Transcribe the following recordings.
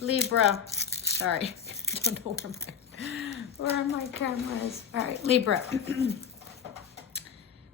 Libra. Sorry, I don't know where my camera is. All right, Libra.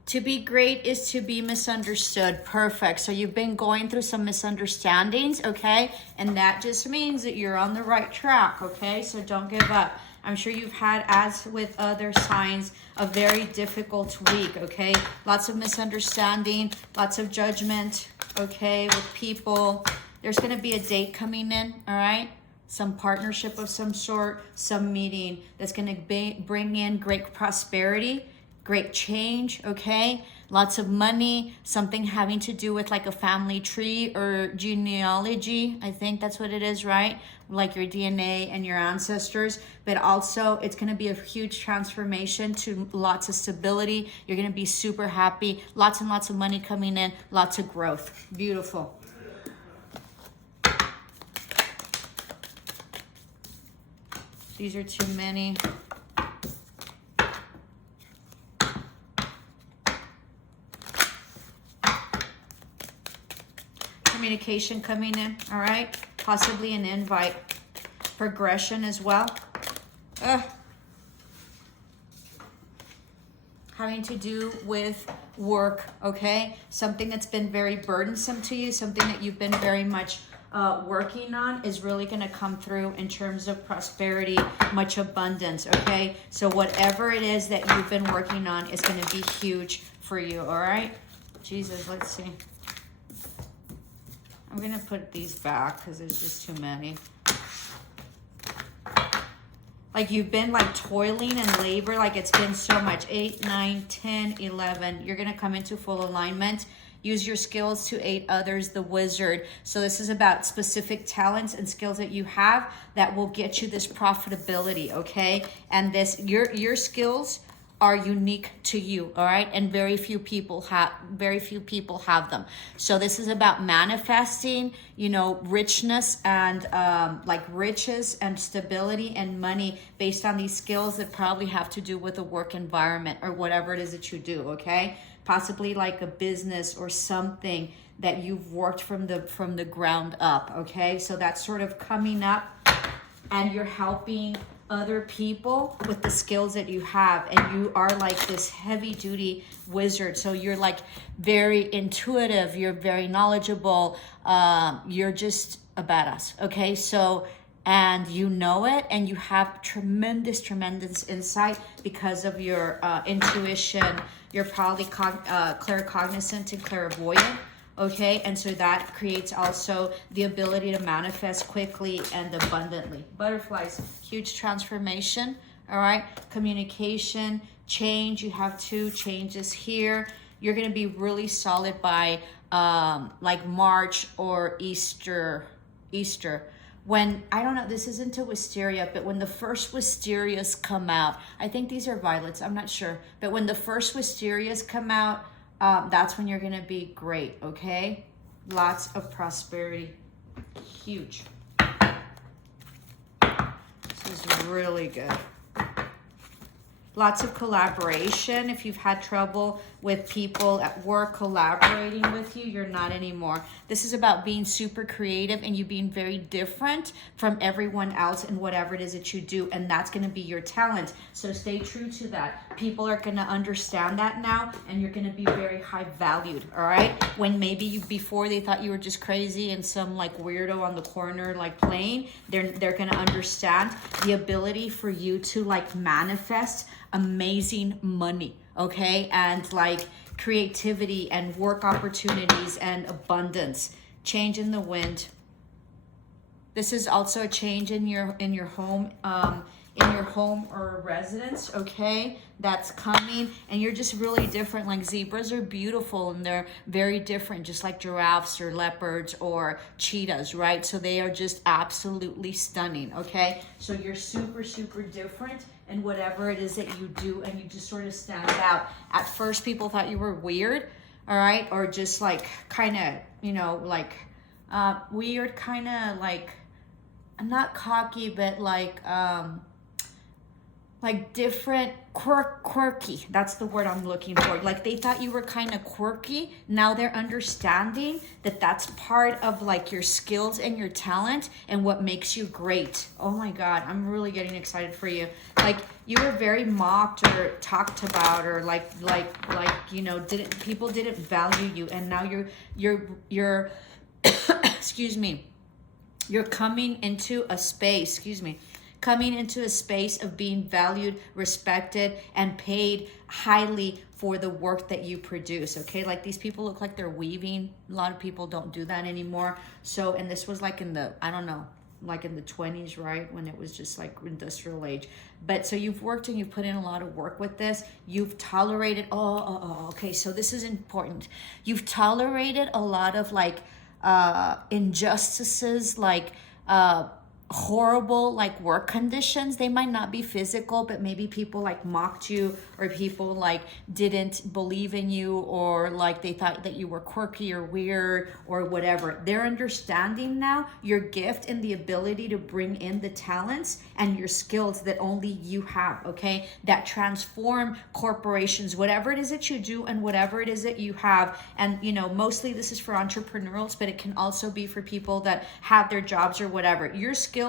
To be great is to be misunderstood. Perfect. So you've been going through some misunderstandings, okay? And that just means that you're on the right track, okay? So don't give up. I'm sure you've had, as with other signs, a very difficult week, okay? Lots of misunderstanding, lots of judgment, okay, with people. There's going to be a date coming in, all right? Some partnership of some sort, some meeting that's going to bring in great prosperity, great change, okay? Lots of money, something having to do with like a family tree or genealogy. I think that's what it is, right? Like your DNA and your ancestors. But also it's going to be a huge transformation to lots of stability. You're going to be super happy. Lots and lots of money coming in. Lots of growth. Beautiful. These are too many. Communication coming in, all right? Possibly an invite. Progression as well. Having to do with work, okay? Something that's been very burdensome to you, something that you've been very much working on is really going to come through in terms of prosperity, much abundance, okay? So whatever it is that you've been working on is going to be huge for you, all right? Jesus, let's see. I'm going to put these back because there's just too many. Like you've been like toiling and labor, like it's been so much. 8, 9, 10, 11. You're going to come into full alignment. Use your skills to aid others, the wizard. So this is about specific talents and skills that you have that will get you this profitability, okay? And this, your skills are unique to you, all right? And very few people have them. So this is about manifesting, you know, richness and like riches and stability and money based on these skills that probably have to do with the work environment or whatever it is that you do, okay? Possibly like a business or something that you've worked from the ground up, okay? So that's sort of coming up, and you're helping other people with the skills that you have, and you are like this heavy duty wizard. So you're like very intuitive, you're very knowledgeable, you're just a badass, okay? So, and you know it, and you have tremendous insight because of your intuition. You're probably claircognizant and clairvoyant, okay? And so that creates also the ability to manifest quickly and abundantly. Butterflies, huge transformation, all right? Communication, change. You have 2 changes here. You're going to be really solid by like March or Easter. When, I don't know, this isn't a wisteria, but when the first wisterias come out, I think these are violets, I'm not sure. But when the first wisterias come out, that's when you're going to be great, okay? Lots of prosperity. Huge. This is really good. Lots of collaboration. If you've had trouble with people at work collaborating with you, you're not anymore. This is about being super creative and you being very different from everyone else in whatever it is that you do. And that's going to be your talent. So stay true to that. People are going to understand that now, and you're going to be very high valued. All right. When maybe before they thought you were just crazy and some like weirdo on the corner, like playing, they're going to understand the ability for you to like manifest amazing money, okay? And like creativity and work opportunities and abundance. Change in the wind. This is also a change in your home, or residence, okay? That's coming, and you're just really different. Like zebras are beautiful and they're very different, just like giraffes or leopards or cheetahs, right? So they are just absolutely stunning, okay? So you're super different in whatever it is that you do, and you just sort of stand out. At first, people thought you were weird, all right? Or just like kind of, you know, like weird, kind of like, I'm not cocky, but like like different, quirky. That's the word I'm looking for. Like they thought you were kind of quirky. Now they're understanding that that's part of like your skills and your talent and what makes you great. Oh my God, I'm really getting excited for you. Like you were very mocked or talked about, or like you know, people didn't value you, and now you're excuse me, you're coming into a space, coming into a space of being valued, respected, and paid highly for the work that you produce, okay? Like these people look like they're weaving. A lot of people don't do that anymore. So, and this was like in the, I don't know, like in the 20s, right? When it was just like industrial age. But so you've worked and you've put in a lot of work with this. You've tolerated, okay, so this is important. You've tolerated a lot of like injustices, like horrible like work conditions. They might not be physical, but maybe people like mocked you, or people like didn't believe in you, or like they thought that you were quirky or weird or whatever. They're understanding now your gift and the ability to bring in the talents and your skills that only you have, okay? That transform corporations, whatever it is that you do and whatever it is that you have. And you know, mostly this is for entrepreneurs, but it can also be for people that have their jobs or whatever. Your skills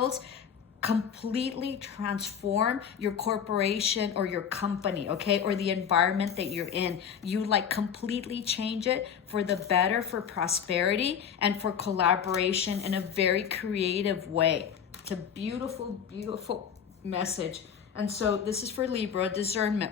completely transform your corporation or your company, okay, or the environment that you're in. You like completely change it for the better, for prosperity and for collaboration in a very creative way. It's a beautiful, beautiful message. And so this is for Libra, discernment.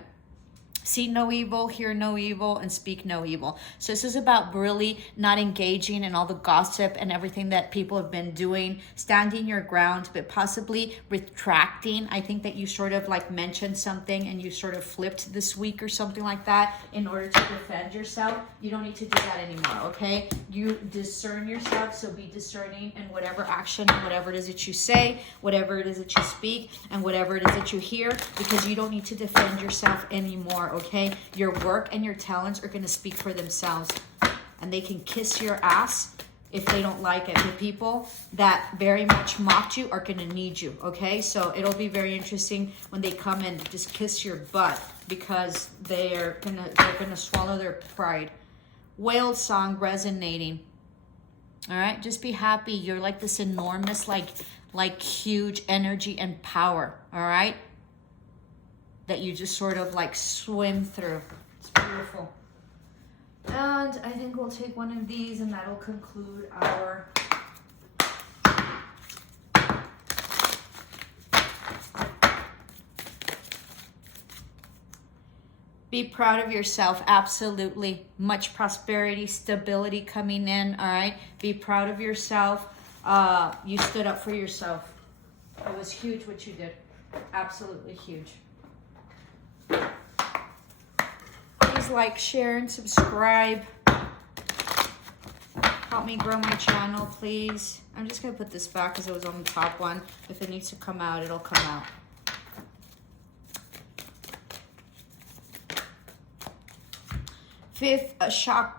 See no evil, hear no evil, and speak no evil. So this is about really not engaging in all the gossip and everything that people have been doing, standing your ground, but possibly retracting. I think that you sort of like mentioned something and you sort of flipped this week or something like that in order to defend yourself. You don't need to do that anymore, okay? You discern yourself, so be discerning in whatever action and whatever it is that you say, whatever it is that you speak, and whatever it is that you hear, because you don't need to defend yourself anymore. Okay, your work and your talents are going to speak for themselves, and they can kiss your ass if they don't like it. The people that very much mocked you are going to need you. Okay, so it'll be very interesting when they come and just kiss your butt, because they're gonna swallow their pride. Whale song resonating. All right, just be happy. You're like this enormous, like huge energy and power. All right, that you just sort of like swim through. It's beautiful. And I think we'll take one of these, and that'll conclude our be proud of yourself. Absolutely. Much prosperity, stability coming in. All right, be proud of yourself. You stood up for yourself. It was huge what you did. Absolutely huge. Please like, share, and subscribe. Help me grow my channel, please. I'm just going to put this back because it was on the top one. If it needs to come out, it'll come out. Fifth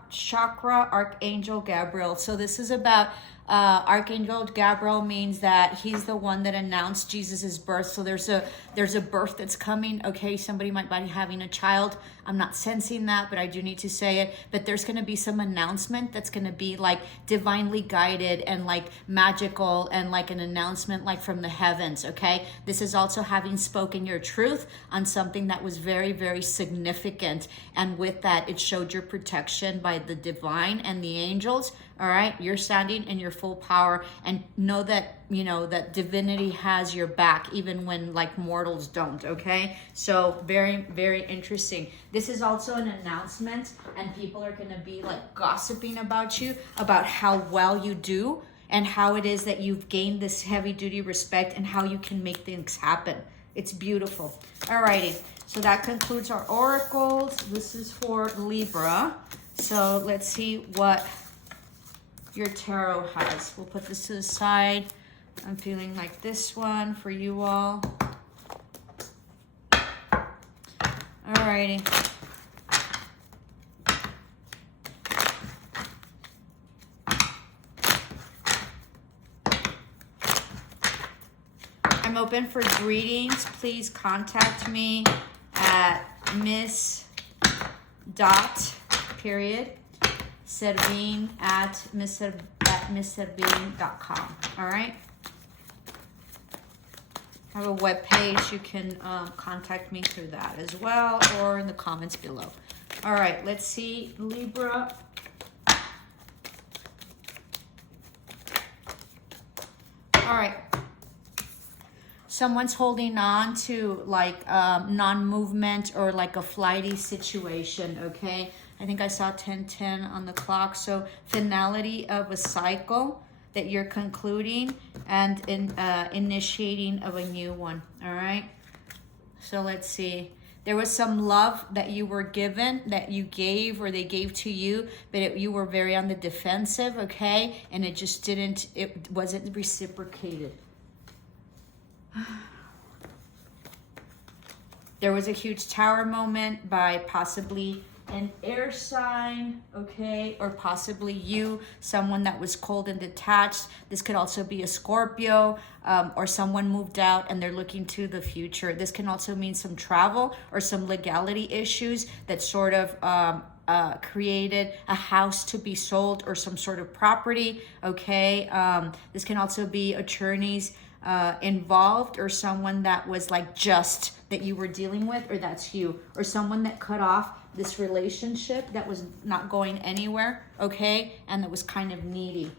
chakra, Archangel Gabriel. So this is about Archangel Gabriel means that he's the one that announced Jesus's birth. So there's a birth that's coming. Okay, somebody might be having a child. I'm not sensing that, but I do need to say it. But there's going to be some announcement that's going to be like divinely guided and like magical, and like an announcement like from the heavens. Okay, this is also having spoken your truth on something that was very, very significant, and with that it showed your protection by the divine and the angels. All right, you're standing in your full power, and know that, you know, that divinity has your back even when like mortals don't. Okay, so very, very interesting. This is also an announcement, and people are going to be like gossiping about you, about how well you do and how it is that you've gained this heavy duty respect and how you can make things happen. It's beautiful. Alrighty, so that concludes our oracles. This is for Libra. So let's see what your tarot has. We'll put this to the side. I'm feeling like this one for you all. Alrighty. I'm I'm open for greetings. Please contact me at miss.servine at missservine.com. All right. I have a webpage. You can contact me through that as well, or in the comments below. All right, let's see, Libra. All right. Someone's holding on to like non-movement or like a flighty situation, okay? I think I saw 10:10 on the clock. So finality of a cycle that you're concluding and initiating of a new one, all right? So let's see. There was some love that you were given, that you gave or they gave to you, but you were very on the defensive, okay? And it just didn't, it wasn't reciprocated. There was a huge tower moment by possibly an air sign, okay, or possibly you, someone that was cold and detached. This could also be a Scorpio, or someone moved out and they're looking to the future. This can also mean some travel or some legality issues that sort of created a house to be sold or some sort of property, okay? This can also be attorneys involved, or someone that was like just that you were dealing with, or that's you, or someone that cut off this relationship that was not going anywhere, okay, and that was kind of needy.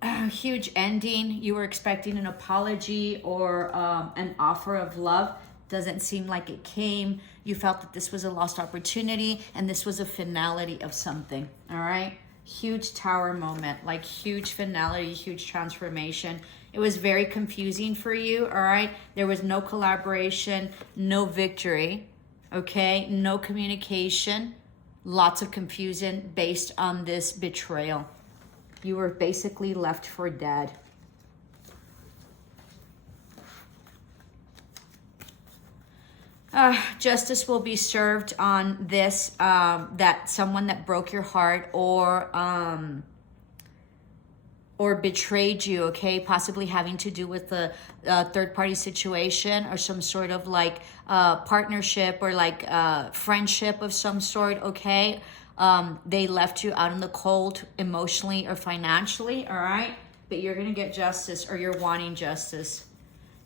A huge ending. You were expecting an apology or an offer of love. Doesn't seem like it came. You felt that this was a lost opportunity and this was a finality of something, all right? Huge tower moment, like huge finality, huge transformation. It was very confusing for you, all right? There was no collaboration, no victory, okay? No communication, lots of confusion based on this betrayal. You were basically left for dead. Justice will be served on this, that someone that broke your heart or betrayed you, okay? Possibly having to do with a third-party situation or some sort of like partnership or like friendship of some sort, okay? They left you out in the cold emotionally or financially, all right? But you're gonna get justice, or you're wanting justice.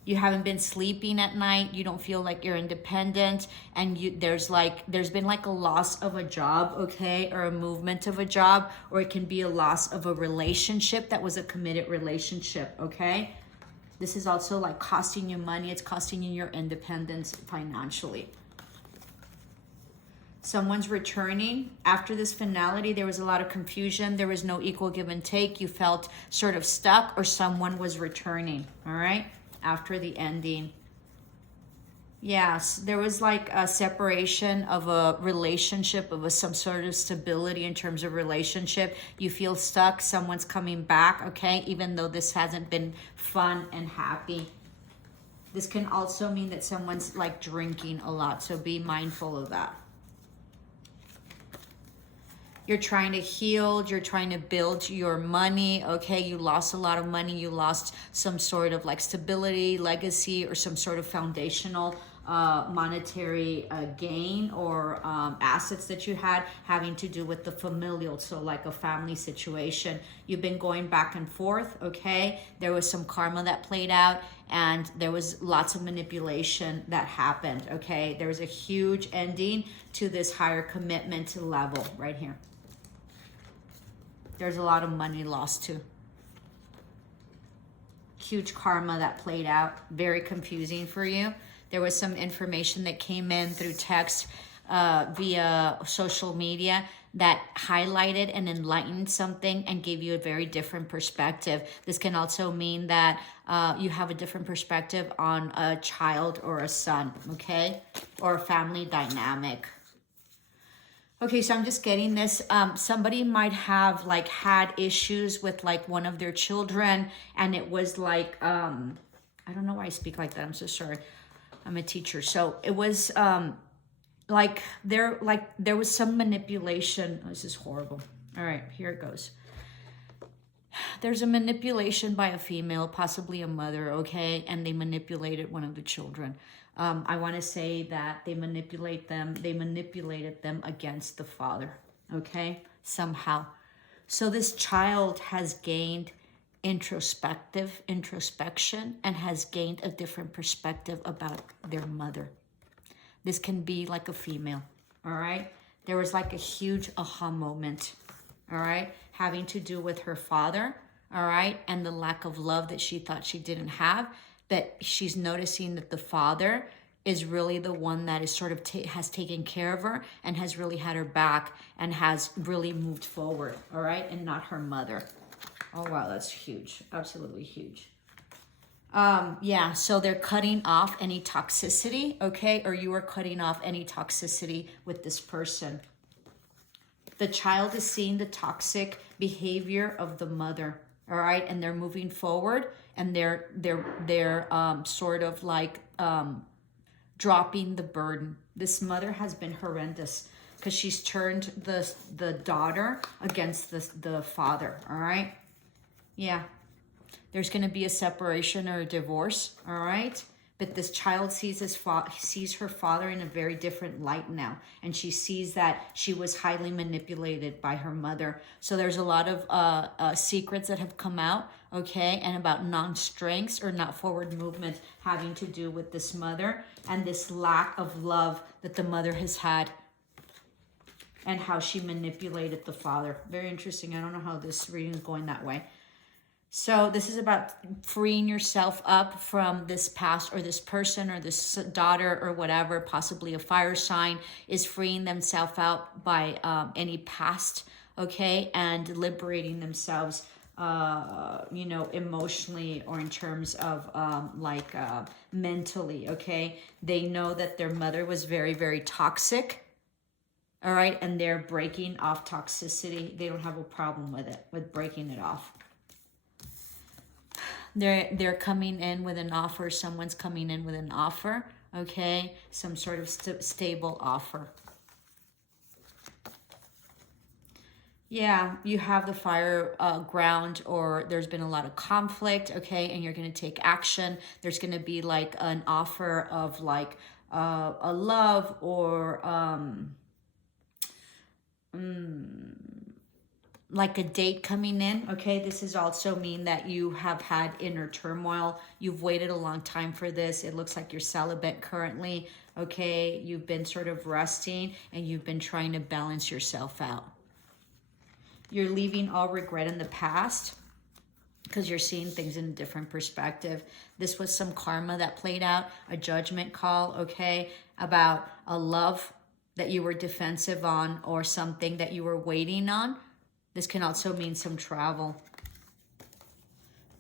You haven't been sleeping at night. You don't feel like you're independent, and there's been like a loss of a job, okay, or a movement of a job, or it can be a loss of a relationship that was a committed relationship, okay? This is also like costing you money. It's costing you your independence financially. Someone's returning. After this finality, there was a lot of confusion. There was no equal give and take. You felt sort of stuck, or someone was returning, all right? After the ending. Yes, there was like a separation of a relationship, of some sort of stability in terms of relationship. You feel stuck, someone's coming back, okay? Even though this hasn't been fun and happy. This can also mean that someone's like drinking a lot, so be mindful of that. You're trying to heal, you're trying to build your money, okay? You lost a lot of money, you lost some sort of like stability, legacy, or some sort of foundational monetary gain or assets that you had having to do with the familial, so like a family situation. You've been going back and forth, okay? There was some karma that played out, and there was lots of manipulation that happened, okay? There was a huge ending to this higher commitment level right here. There's a lot of money lost too. Huge karma that played out. Very confusing for you. There was some information that came in through text via social media that highlighted and enlightened something and gave you a very different perspective. This can also mean that you have a different perspective on a child or a son, okay? Or a family dynamic. Okay, so I'm just getting this. Somebody might have like had issues with like one of their children, and it was like, I don't know why I speak like that. I'm so sorry. I'm a teacher. So it was there was some manipulation. Oh, this is horrible. All right, here it goes. There's a manipulation by a female, possibly a mother, okay? And they manipulated one of the children. I want to say that they manipulated them against the father, okay? Somehow. So this child has gained introspection and has gained a different perspective about their mother. This can be like a female, all right? There was like a huge aha moment, all right? Having to do with her father, all right? And the lack of love that she thought she didn't have, that she's noticing that the father is really the one that is sort of has taken care of her and has really had her back and has really moved forward, all right? And not her mother. Oh, wow, that's huge. Absolutely huge. Yeah, so they're cutting off any toxicity, okay? Or you are cutting off any toxicity with this person. The child is seeing the toxic behavior of the mother, all right? And they're moving forward, and they're sort of like dropping the burden. This mother has been horrendous because she's turned the daughter against the father, all right? Yeah. There's going to be a separation or a divorce, all right? But this child sees sees her father in a very different light now. And she sees that she was highly manipulated by her mother. So there's a lot of secrets that have come out, okay? And about non-strengths or not forward movement having to do with this mother and this lack of love that the mother has had and how she manipulated the father. Very interesting. I don't know how this reading is going that way. So this is about freeing yourself up from this past or this person or this daughter or whatever, possibly a fire sign, is freeing themselves out by any past, okay, and liberating themselves, you know, emotionally or in terms of mentally, okay? They know that their mother was very, very toxic, all right, and they're breaking off toxicity. They don't have a problem with it, with breaking it off. They're coming in with an offer. Someone's coming in with an offer, okay? Some sort of stable offer. Yeah, you have the fire ground, or there's been a lot of conflict, okay? And you're going to take action. There's going to be like an offer of like a love or like a date coming in, okay? This is also mean that you have had inner turmoil. You've waited a long time for this. It looks like you're celibate currently, okay? You've been sort of resting and you've been trying to balance yourself out. You're leaving all regret in the past because you're seeing things in a different perspective. This was some karma that played out, a judgment call, okay? About a love that you were defensive on or something that you were waiting on. This can also mean some travel.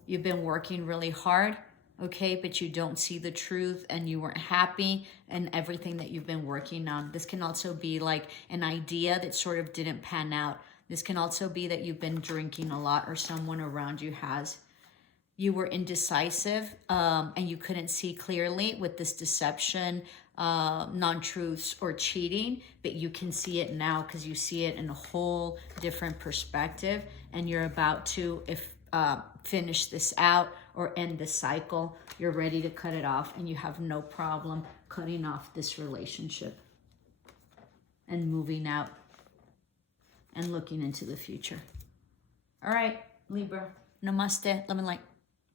You've been working really hard, okay, but you don't see the truth and you weren't happy in everything that you've been working on. This can also be like an idea that sort of didn't pan out. This can also be that you've been drinking a lot or someone around you has. You were indecisive and you couldn't see clearly with this deception, non-truths or cheating, but you can see it now because you see it in a whole different perspective, and you're about to finish this out or end the cycle. You're ready to cut it off, and you have no problem cutting off this relationship and moving out and looking into the future. All right, Libra. Namaste. Love and light.